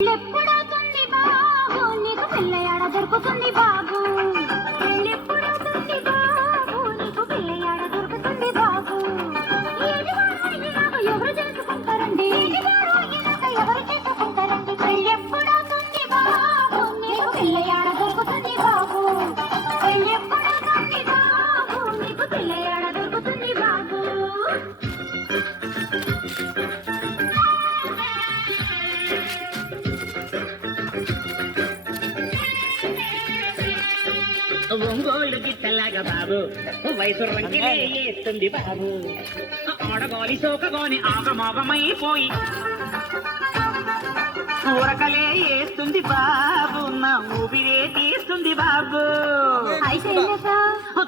ఎప్పుడవుతుంది బాబు నీకు పిల్లయాడ దొరుకుతుంది బాబు ఎప్పుడవుతుంది బాబు నీకు పిల్లయాడ దొరుకుతుంది బాబు ఎవరు చేసుకుంటారండి ఎవరు చేసుకుంటారండి ఎప్పుడవుతుంది బాబు నీకు పిల్లయాడ దొరుకుతుంది బాబు ఎప్పుడవుతుంది బాబు నీకు పిల్లయాడ దొరుకుతుంది బాబు ఒంగోలు గిట్టలాగా బాబు వయసు రంగిలే వేస్తుంది బాబు ఆడగోలి సోకగోని ఆగమోగమైపోయి కూరకలే వేస్తుంది బాబు నా ఊపిరే తీస్తుంది బాబు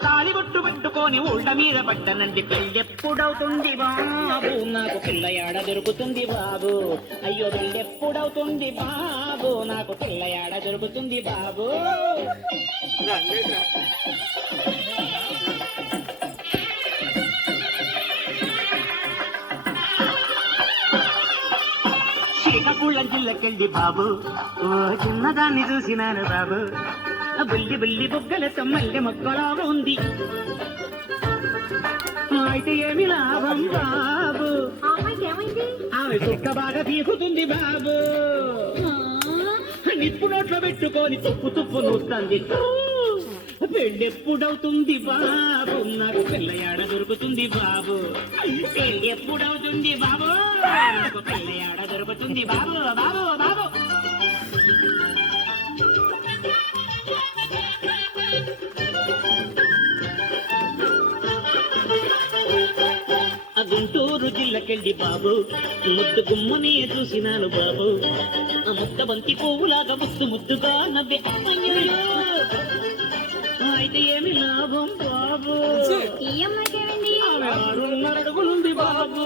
తాళిబొట్టు పట్టుకొని ఊళ్ళ మీద పడ్డనండి పెళ్ళెప్పుడవుతుంది బాబు నాకు పిల్లయాడ దొరుకుతుంది బాబు అయ్యో పెళ్ళెప్పుడవుతుంది బాబు నాకు పిల్లయాడ దొరుకుతుంది బాబు శ్రీకాకుళం జిల్లకెళ్ళి బాబు ఓ చిన్నదాన్ని చూసినాను బాబు బుల్లి బుల్లి బుగ్గలతో మల్లె మొక్కలాగా ఉంది అయితే ఏమి లాభం బాబు ఆమె కుక్క బాగా తీసుకుతుంది బాబు నిప్పు నోట్లో పెట్టుకొని తుప్పు తుప్పు నూస్తుంది పెళ్ళెప్పుడవుతుంది బాబు నాకు పిల్లయాడ దొరుకుతుంది బాబు పెళ్ళెప్పుడవుతుంది బాబు నాకు పిల్లయాడ దొరుకుతుంది బాబు బాబు బాబు గుంటూరు జిల్లకెళ్ళి బాబు ముద్దు గుమ్మని చూసినాను బాబు ఆ ముద్ద బంతి పువ్వులాగా ముద్దు ముద్దుగా నవ్వే అమ్మయ్యో అయితే ఏమి లాభం బాబు అడుగులుంది బాబు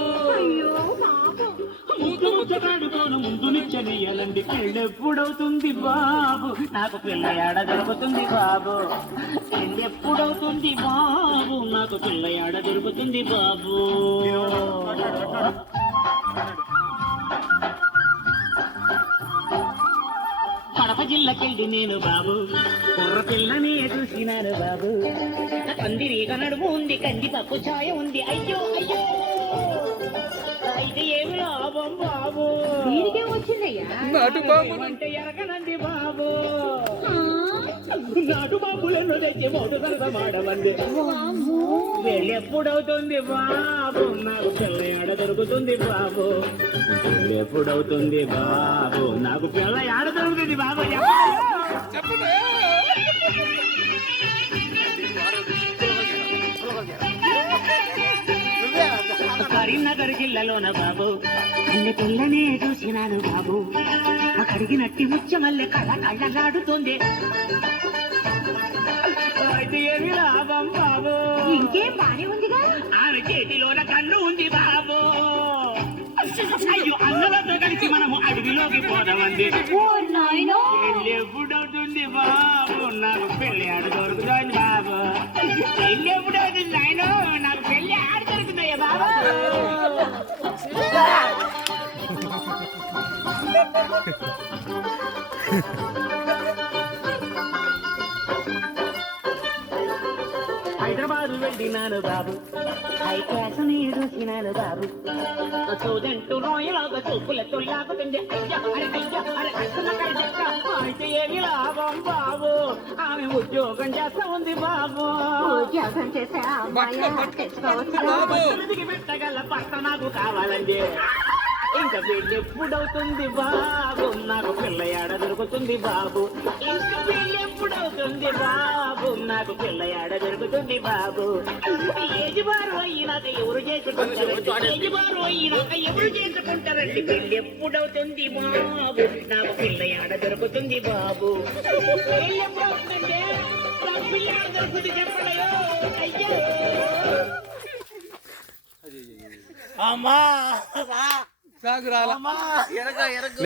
ముద్దు ముచ్చటాడుకోను ముందు నిచ్చనియాలండి పెళ్ళెప్పుడవుతుంది బాబు నాకు పిల్లయాడ దొరుకుతుంది బాబు పెళ్ళెప్పుడవుతుంది బాబు నాకు పిల్లయాడ దొరుకుతుంది బాబు కడప జిల్లకెళ్ళి నేను బాబు కుర్ర పిల్లని చూసినాను బాబు పందిరీగ నడుము ఉంది కంది పప్పు ఛాయ ఉంది అయ్యో అయ్యో అయితే ఏమి లాభం బాబు అంటే ఎరగనండి బాబు నాటు బాబులను తెచ్చి మోటు సరసమాడమండి వెళ్ళెప్పుడవుతుంది బాబు నాకు పిల్లయాడ దొరుకుతుంది బాబు ఎప్పుడవుతుంది బాబు నాకు పిల్లయాడ దొరుకుతుంది బాబు కరీంనగర్ జిల్లాలోన బాబు అన్ని పిల్లనే చూసినాను బాబు అక్కడికి నట్టి ముచ్చమల్లె కళ్ళ కళ్ళలాడుతుంది అయితే ఏమి లాభం బాబు ఇంకేం బానే ఉందిగా ఆమె చేతిలోన కన్ను ఉంది బాబు అయ్యో అందరితో కలిసి మనము అడవిలోకి పోదామండి ఎప్పుడవుతుంది బాబు నాకు పెళ్లి ఆడ దొరుకుతుంది బాబు పెళ్లి ఎప్పుడవుతుంది నాయన నాకు పెళ్లి ఆడ దొరుకుతాయా బాబు హైదరాబాద్ వెళ్ళినాను బాబు హై క్లాస్ చూసినాను బాబు చూడంటూ రోయలాగా చూపులతో లాగుతుంది అయితే ఏమి లాభం బాబు ఆమె ఉద్యోగం చేస్తా ఉంది బాబు ఉద్యోగం చేసే పెట్టగల పక్క నాకు కావాలండి ఇంకా పెళ్ళి ఎప్పుడవుతుంది బాబు నాకు పిల్లయాడ దొరుకుతుంది బాబు ఇంకా పెళ్ళి ఎప్పుడవుతుంది బాబు నాకు పిల్లయాడ దొరుకుతుంది బాబు ఏజిబారు అయినాక ఎవరు చేసుకుంటారండి ఏజిబారు అయినాక ఎవరు చేసుకుంటారండి పెళ్ళి ఎప్పుడవుతుంది బాబు నాకు పిల్లయాడ దొరుకుతుంది బాబు పెళ్ళి ఎప్పుడవుతుందంటే నాకు పిల్లయాడ దొరుకుతుంది చెప్పడయో అయ్యో అమ్మా సాగురాల